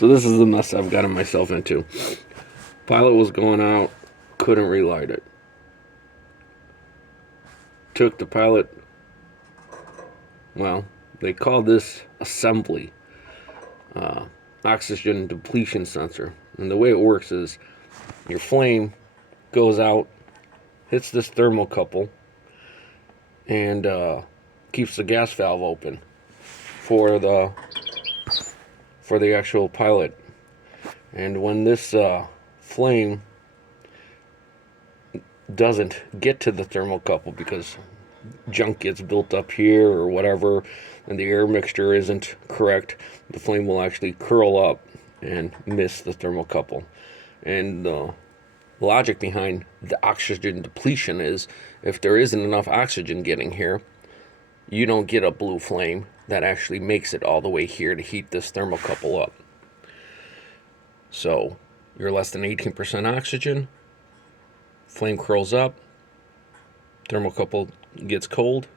So this is the mess I've gotten myself into. Pilot was going out, couldn't relight it. Took the pilot, well, they call this assembly, oxygen depletion sensor. And the way it works is your flame goes out, hits this thermocouple, and keeps the gas valve open for the actual pilot. And when this flame doesn't get to the thermocouple because junk gets built up here or whatever, and the air mixture isn't correct, the flame will actually curl up and miss the thermocouple. And the logic behind the oxygen depletion is if there isn't enough oxygen getting here, you don't get a blue flame that actually makes it all the way here to heat this thermocouple up. So you're less than 18% oxygen, flame curls up, thermocouple gets cold,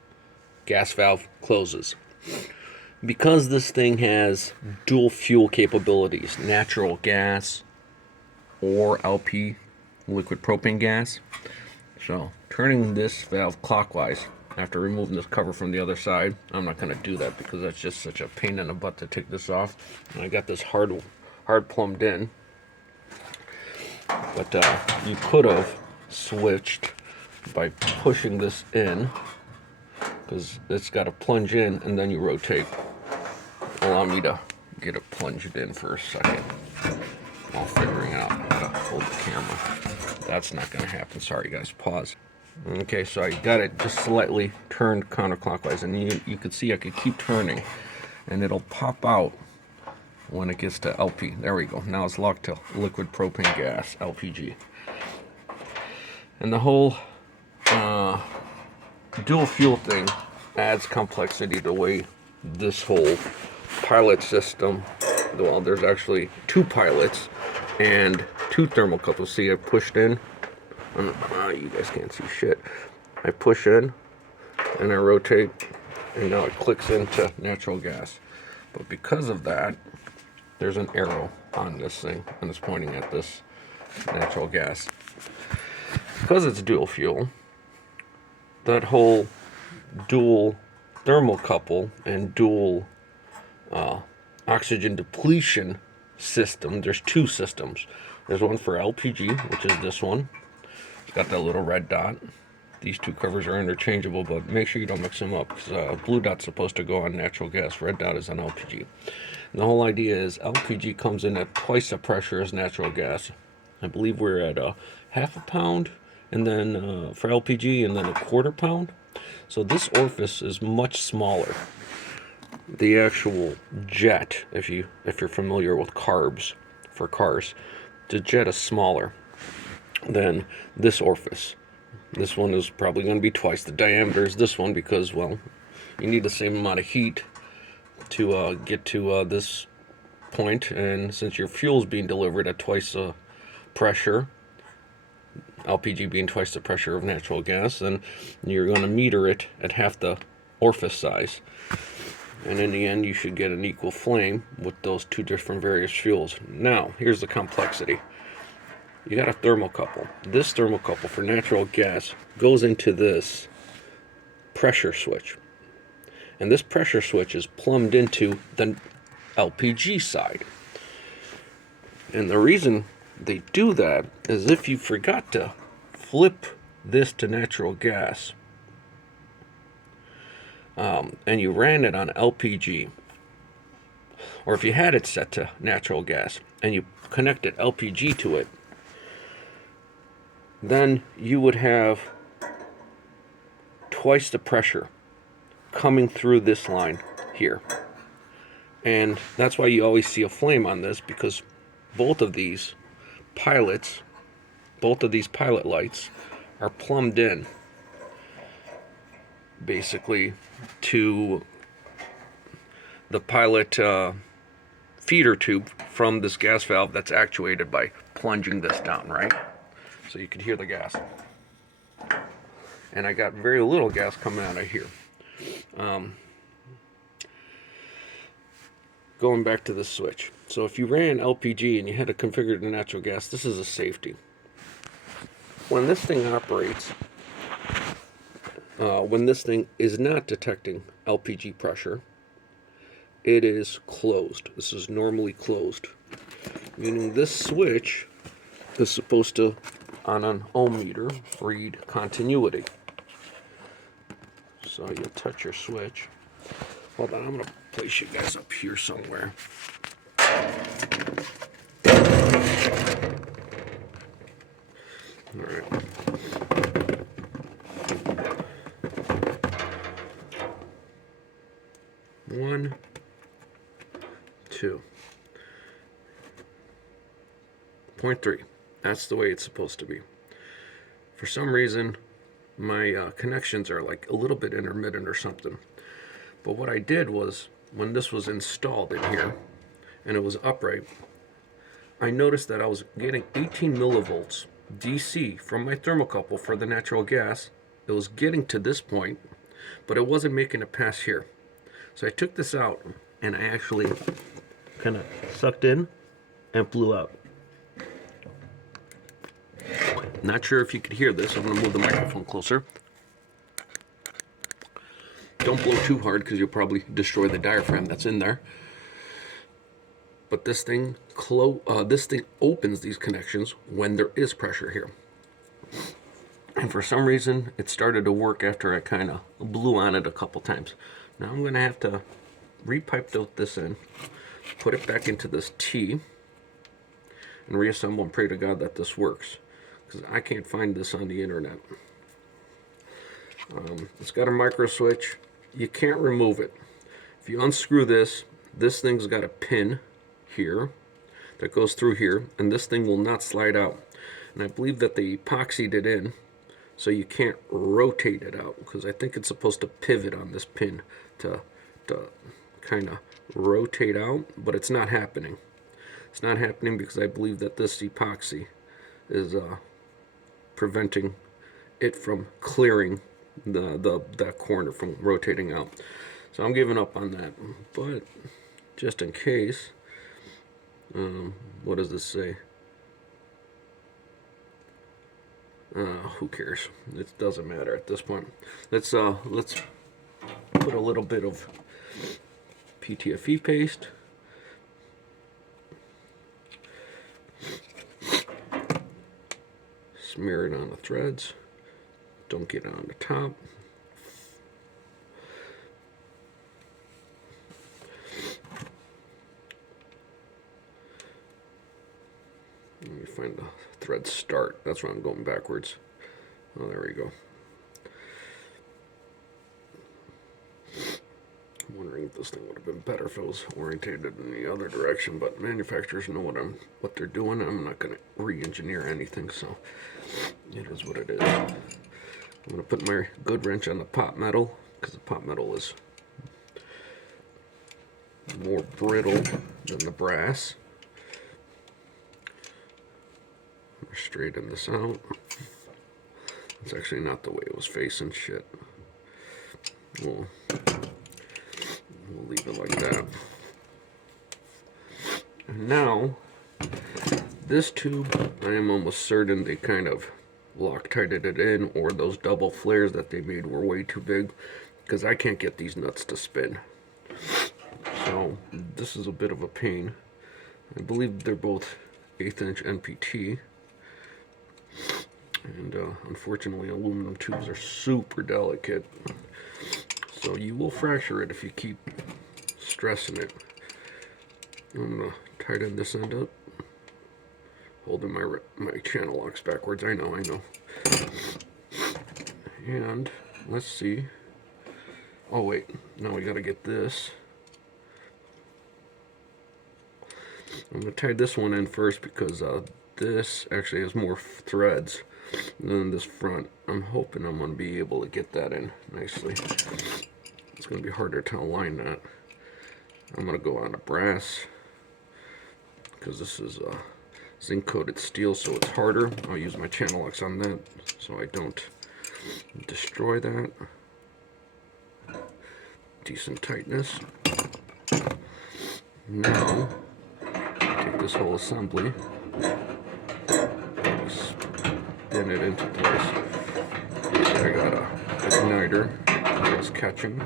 gas valve closes. Because this thing has dual fuel capabilities, natural gas or LP, liquid propane gas, so turning this valve clockwise after removing this cover from the other side, I'm not going to do that because that's just such a pain in the butt to take this off. And I got this hard plumbed in, but you could have switched by pushing this in, because it's got to plunge in and then you rotate. Allow me to get it plunged in for a second while figuring out how to hold the camera. That's not going to happen. Sorry guys, pause. Okay, so I got it just slightly turned counterclockwise, and you could see I could keep turning and it'll pop out when it gets to LP. There we go. Now it's locked to liquid propane gas, LPG. And the whole dual fuel thing adds complexity to the way this whole pilot system, well, there's actually two pilots and two thermocouples. See, I pushed in, you guys can't see shit. I push in and I rotate, and now it clicks into natural gas. But because of that, there's an arrow on this thing and it's pointing at this natural gas. Because it's dual fuel, that whole dual thermocouple and dual oxygen depletion system, there's two systems. There's one for LPG, which is this one. It's got that little red dot. These two covers are interchangeable, but make sure you don't mix them up, because blue dot's supposed to go on natural gas, red dot is on LPG. And the whole idea is LPG comes in at twice the pressure as natural gas. I believe we're at half a pound, and then for LPG, and then a quarter pound. So this orifice is much smaller. The actual jet, if you're familiar with carbs for cars, the jet is smaller than this orifice. This one is probably going to be twice the diameter as this one because, well, you need the same amount of heat to get to this point, and since your fuel is being delivered at twice the pressure, LPG being twice the pressure of natural gas, then you're going to meter it at half the orifice size. And in the end, you should get an equal flame with those two different various fuels. Now, here's the complexity. You got a thermocouple. This thermocouple for natural gas goes into this pressure switch. And this pressure switch is plumbed into the LPG side. And the reason they do that is if you forgot to flip this to natural gas, and you ran it on LPG, or if you had it set to natural gas and you connected LPG to it, then you would have twice the pressure coming through this line here. And that's why you always see a flame on this, because both of these pilot lights are plumbed in basically to the pilot feeder tube from this gas valve that's actuated by plunging this down, right? So you can hear the gas. And I got very little gas coming out of here. going back to the switch. So if you ran LPG and you had to configure the natural gas, this is a safety. When this thing operates, when this thing is not detecting LPG pressure, it is closed. This is normally closed, meaning this switch is supposed to, on an ohm meter, read continuity. So you'll touch your switch. Hold on, I'm going to place you guys up here somewhere. All right. 1, 2. 0.3. That's the way it's supposed to be. For some reason, my connections are like a little bit intermittent or something. But what I did was, when this was installed in here, and it was upright, I noticed that I was getting 18 millivolts DC from my thermocouple for the natural gas. It was getting to this point, but it wasn't making it past here. So I took this out, and I actually kind of sucked in and blew out. Not sure if you could hear this. I'm going to move the microphone closer. Don't blow too hard because you'll probably destroy the diaphragm that's in there. But this thing opens these connections when there is pressure here. And for some reason, it started to work after I kind of blew on it a couple times. Now I'm going to have to repipe this in, put it back into this T, and reassemble and pray to God that this works, because I can't find this on the internet. It's got a micro switch. You can't remove it. If you unscrew this, this thing's got a pin here that goes through here, and this thing will not slide out. And I believe that they epoxied it in so you can't rotate it out, because I think it's supposed to pivot on this pin to kind of rotate out, but it's not happening. It's not happening because I believe that this epoxy is preventing it from clearing that corner from rotating out. So I'm giving up on that. But just in case, what does this say? Who cares? It doesn't matter at this point. Let's put a little bit of PTFE paste. Smear it on the threads. Don't get it on the top. Let me find the thread start. That's where I'm going backwards. Oh, there we go. I'm wondering if this thing would have been better if it was orientated in the other direction, but manufacturers know what they're doing. I'm not going to re-engineer anything, so it is what it is. I'm going to put my good wrench on the pot metal, because the pot metal is more brittle than the brass. Straighten this out. It's actually not the way it was facing. Shit. We'll leave it like that. And now, this tube, I am almost certain they kind of Loctited it in, or those double flares that they made were way too big, because I can't get these nuts to spin. So this is a bit of a pain. I believe they're both 1/8 inch NPT, and unfortunately aluminum tubes are super delicate, so you will fracture it if you keep stressing it. I'm gonna tighten this end up, holding my channel locks backwards. I know. And let's see. Oh wait, now we gotta get this. I'm gonna tie this one in first, because this actually has more threads than this front. I'm hoping I'm gonna be able to get that in nicely. It's gonna be harder to align that. I'm gonna go on a brass, because this is zinc coated steel, so it's harder. I'll use my channel locks on that so I don't destroy that. Decent tightness. Now, take this whole assembly, spin it into place. I got a igniter, just catching.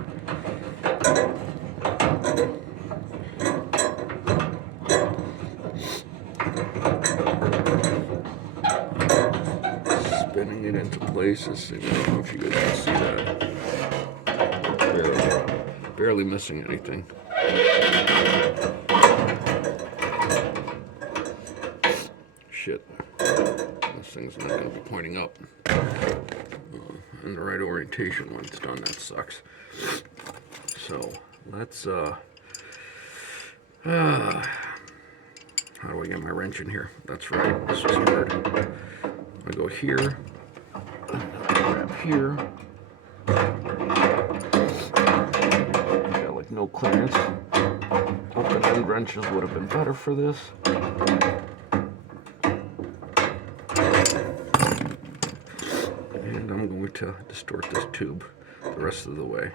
Spinning it into place. I don't know if you guys can see that. Barely missing anything. Shit. This thing's not going to be pointing up. In the right orientation when it's done. That sucks. So let's how do I get my wrench in here? That's right. This is hard. I go here. Grab here. Got like no clearance. Open end wrenches would have been better for this. And I'm going to distort this tube the rest of the way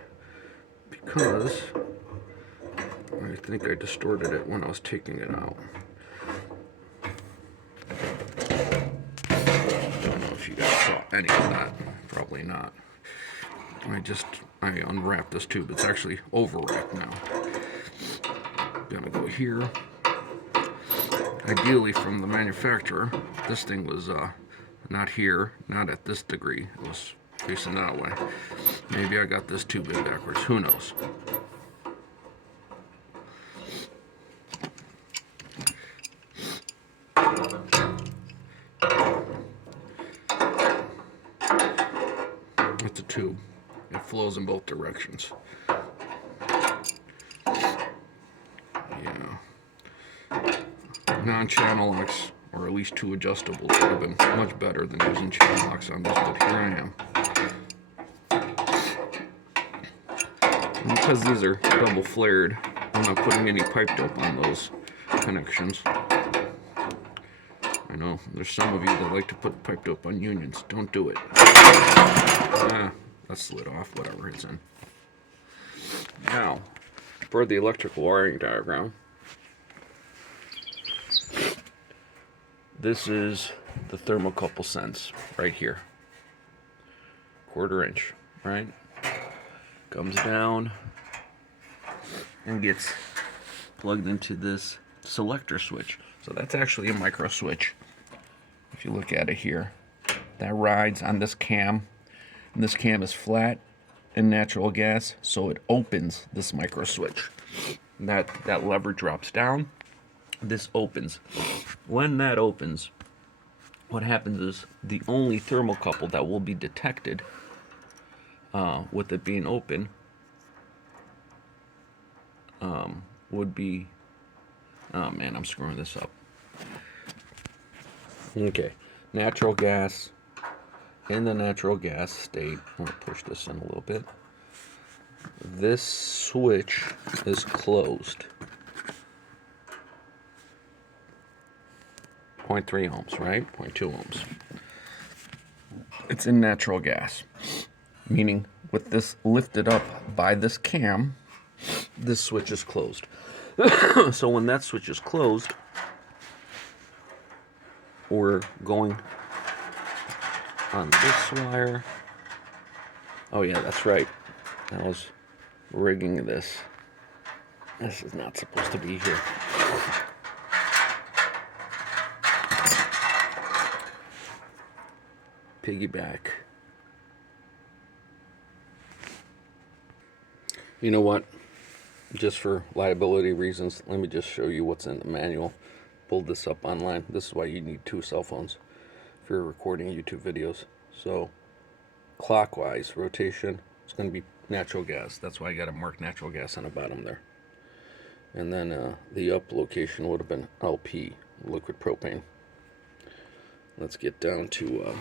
because I think I distorted it when I was taking it out. Don't know if you guys saw any of that. Probably not. I unwrapped this tube. It's actually overwrapped now. Gonna go here. Ideally, from the manufacturer, this thing was not here, not at this degree. It was facing that way. Maybe I got this tube in backwards. Who knows? It's a tube. It flows in both directions. Yeah. Non-channel locks, or at least 2 adjustables, would have been much better than using channel locks on this, but here I am. And because these are double flared, I'm not putting any pipe dope on those connections. I know there's some of you that like to put pipe dope on unions. Don't do it. That slid off, whatever it's in. Now, for the electrical wiring diagram, this is the thermocouple sense right here. 1/4 inch, right? Comes down and gets plugged into this selector switch. So that's actually a micro switch. If you look at it here, that rides on this cam. And this cam is flat and natural gas, so it opens this micro switch. That lever drops down. This opens. When that opens, what happens is the only thermocouple that will be detected with it being open would be, oh man, I'm screwing this up. Okay, natural gas. In the natural gas state, I'm going to push this in a little bit. This switch is closed. 0.3 ohms, right? 0.2 ohms. It's in natural gas, meaning with this lifted up by this cam, this switch is closed. So when that switch is closed, we're going on this wire. Oh yeah, that's right. I was rigging this. This is not supposed to be here. Piggyback. You know what? Just for liability reasons, let me just show you what's in the manual. Pulled this up online. This is why you need 2 cell phones if you're recording YouTube videos. So clockwise rotation, it's going to be natural gas. That's why I got to mark natural gas on the bottom there. And then the up location would have been LP, liquid propane. Let's get down to a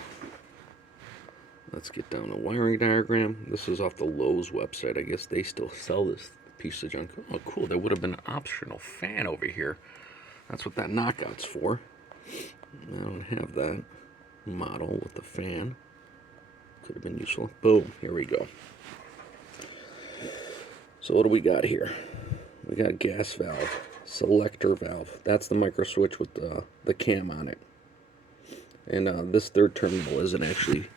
wiring diagram. This is off the Lowe's website. I guess they still sell this piece of junk. Oh, cool. There would have been an optional fan over here. That's what that knockout's for. I don't have that model with the fan. Could have been useful. Boom. Here we go. So what do we got here? We got gas valve selector valve. That's the micro switch with the cam on it. And this third terminal isn't actually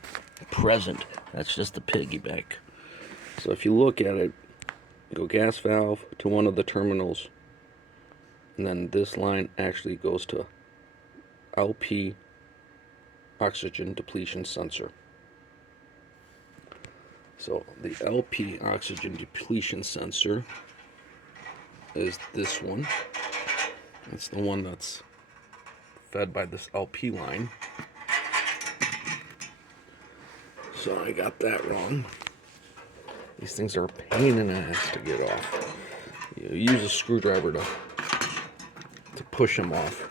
present. That's just the piggyback. So if you look at it, go gas valve to one of the terminals, and then this line actually goes to LP oxygen depletion sensor. So the LP oxygen depletion sensor is this one. It's the one that's fed by this LP line. So I got that wrong. These things are a pain in the ass to get off. You use a screwdriver to push them off,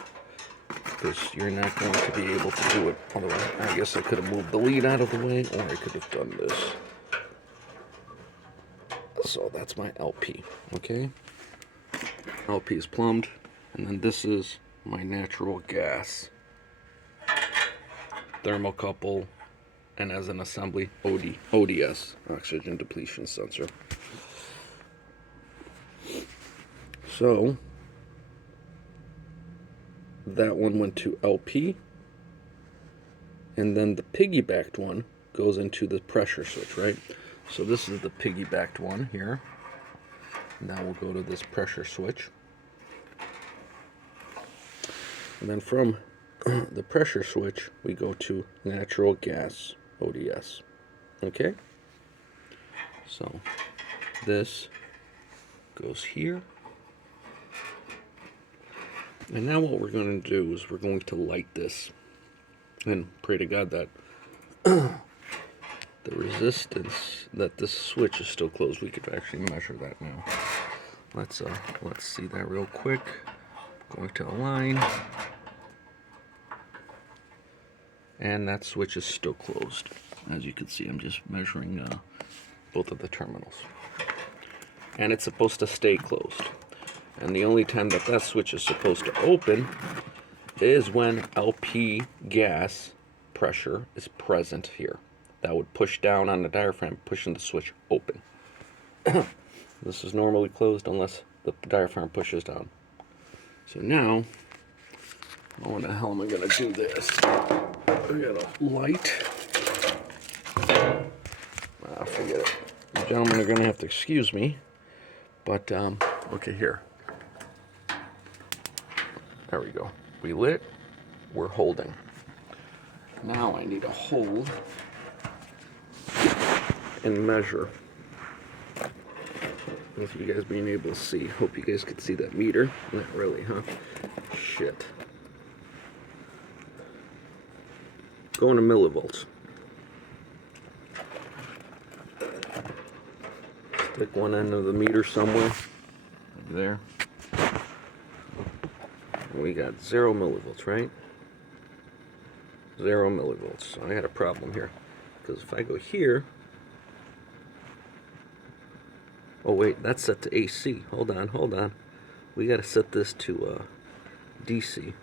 because you're not going to be able to do it otherwise. I guess I could have moved the lead out of the way, or I could have done this. So that's my LP, okay? LP is plumbed, and then this is my natural gas thermocouple, and as an assembly, ODS, oxygen depletion sensor. So that one went to LP, and then the piggybacked one goes into the pressure switch, right? So this is the piggybacked one here. Now we'll go to this pressure switch. And then from the pressure switch, we go to natural gas ODS. Okay? So this goes here. And now what we're going to do is we're going to light this and pray to God that the resistance, that this switch is still closed. We could actually measure that now. Let's see that real quick. Going to align, and that switch is still closed. As you can see, I'm just measuring both of the terminals, and it's supposed to stay closed. And the only time that that switch is supposed to open is when LP gas pressure is present here. That would push down on the diaphragm, pushing the switch open. This is normally closed unless the diaphragm pushes down. So now, how the hell am I going to do this? I got a light. Forget it. You gentlemen are going to have to excuse me. But, okay, here. There we go. We lit. We're holding. Now I need to hold and measure. With you guys being able to see. Hope you guys could see that meter. Not really, huh? Shit. Going to millivolts. Stick one end of the meter somewhere. Like there. We got 0 millivolts, right? 0 millivolts. So I got a problem here. Because if I go here... Oh wait, that's set to AC. Hold on. We gotta set this to DC.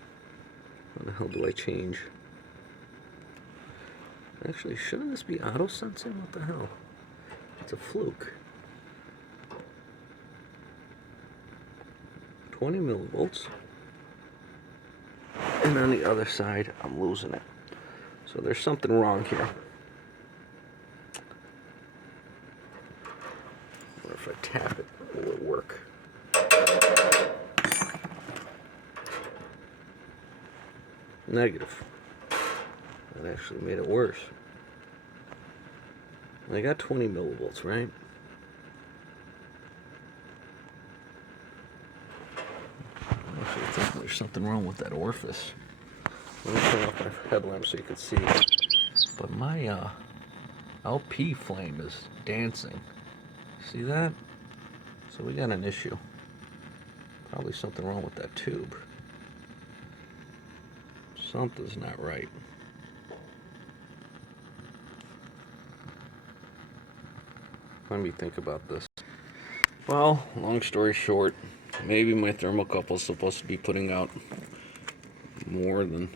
How the hell do I change? Actually, shouldn't this be auto sensing? What the hell? It's a fluke. 20 millivolts. And on the other side, I'm losing it. So there's something wrong here. If I tap it, will it work? Negative. That actually made it worse. I got 20 millivolts, right? Actually, I think there's something wrong with that orifice. Let me turn off my headlamp so you can see. But my LP flame is dancing. See that? So we got an issue. Probably something wrong with that tube. Something's not right. Let me think about this. Well, long story short, maybe my thermocouple is supposed to be putting out more than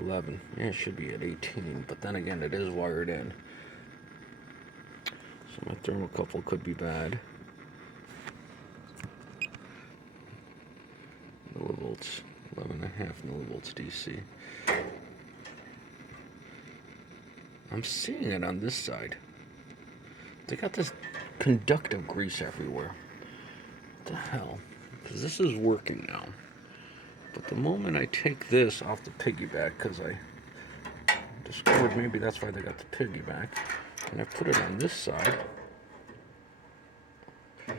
11. Yeah, it should be at 18, but then again, it is wired in. So my thermocouple could be bad. Millivolts, 11.5 millivolts DC. I'm seeing it on this side. They got this conductive grease everywhere. What the hell? Because this is working now. But the moment I take this off the piggyback, because I discovered maybe that's why they got the piggyback, and I put it on this side, and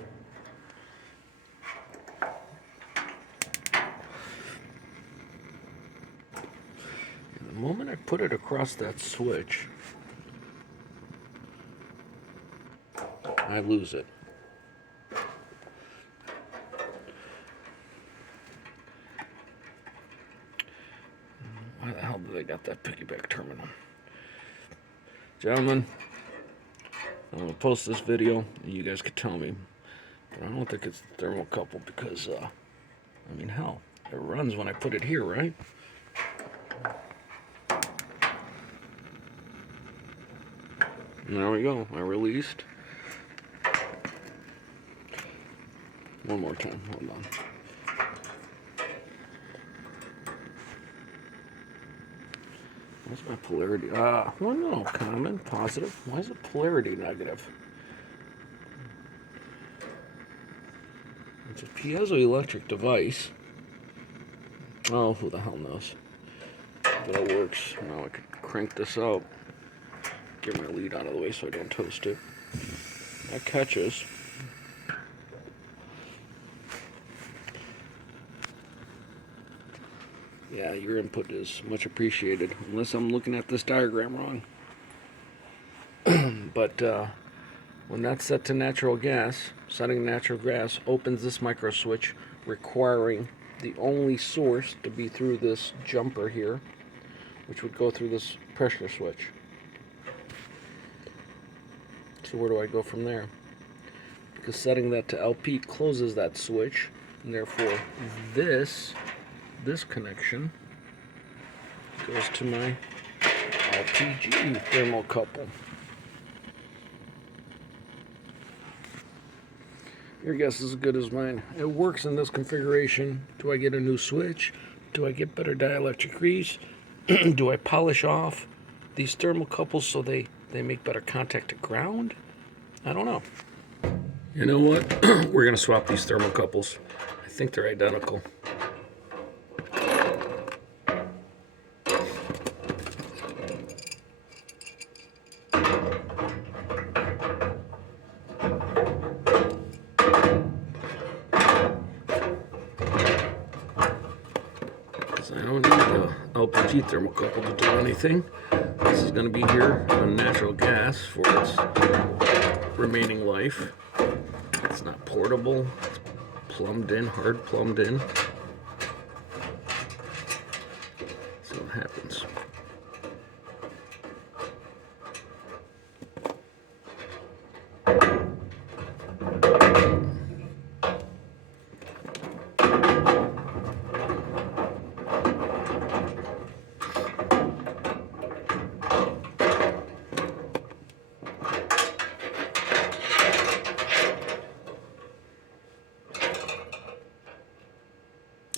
the moment I put it across that switch, I lose it. Why the hell did they got that piggyback terminal? Gentlemen, I'm going to post this video, and you guys can tell me. But I don't think it's the thermocouple because, I mean, hell, it runs when I put it here, right? And there we go. I released. One more time. Hold on. What's my polarity? Well, no, common, positive. Why is it polarity negative? It's a piezoelectric device. Oh, who the hell knows? But it works. Now I could crank this up. Get my lead out of the way so I don't toast it. That catches. Yeah, your input is much appreciated, unless I'm looking at this diagram wrong. But when that's set to natural gas, setting natural gas opens this micro switch, requiring the only source to be through this jumper here, which would go through this pressure switch. So where do I go from there? Because setting that to LP closes that switch, and therefore this connection goes to my LPG thermocouple. Your guess is as good as mine. It works in this configuration. Do I get a new switch? Do I get better dielectric grease? Do I polish off these thermocouples so they make better contact to ground? I don't know. You know what? We're going to swap these thermocouples. I think they're identical. I don't need the LPG thermocouple to do anything. This is going to be here on natural gas for its remaining life. It's not portable. It's plumbed in, hard plumbed in. See what happens.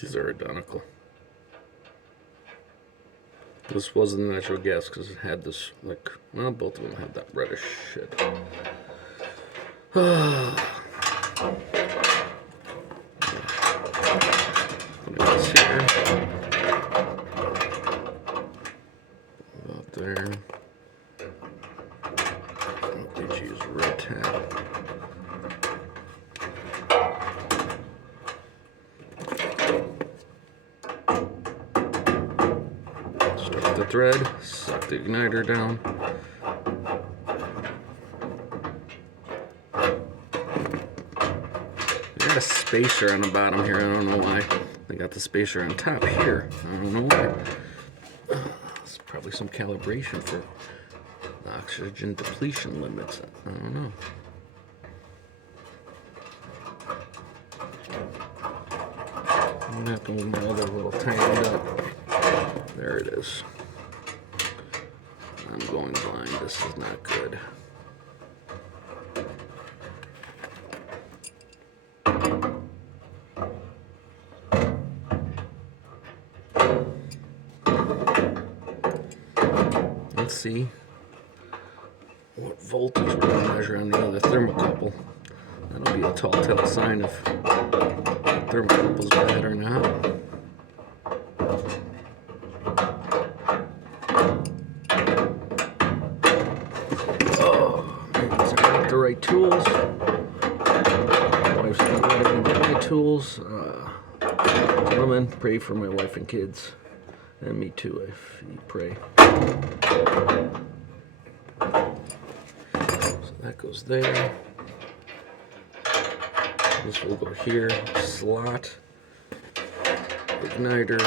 These are identical. This wasn't natural gas because it had this, like, well, both of them had that reddish shit. Put this here. About there. LPG is red tab. Start the thread, suck the igniter down. They got a spacer on the bottom here, I don't know why. They got the spacer on top here, I don't know why. It's probably some calibration for the oxygen depletion limits, I don't know. What happened with my other little tightened up? There it is. I'm going blind. This is not good. see what voltage we're going to measure on the other thermocouple. That'll be a telltale sign if thermocouple's bad or not. Oh, man, so I got the right tools. My wife's not letting me get my tools. Gentlemen, pray for my wife and kids. And me too, if you pray. So that goes there. This will go here. Slot. Igniter.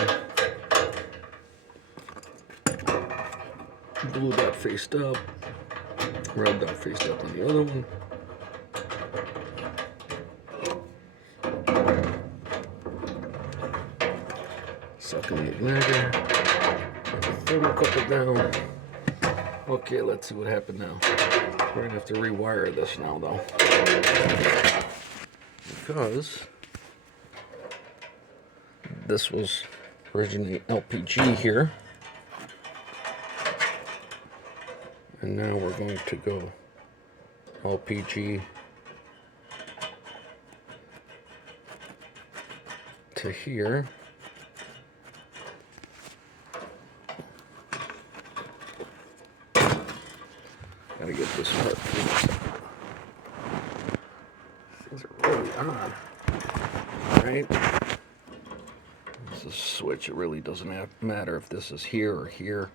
Blue dot faced up. Red dot faced up on the other one. Sucking the igniter. Put the thermocouple down. Okay, let's see what happened now. We're gonna have to rewire this now, though, because this was originally LPG here, and now we're going to go LPG to here. Gotta get this part fixed. Things are really on. Right? This is a switch. It really doesn't matter if this is here or here.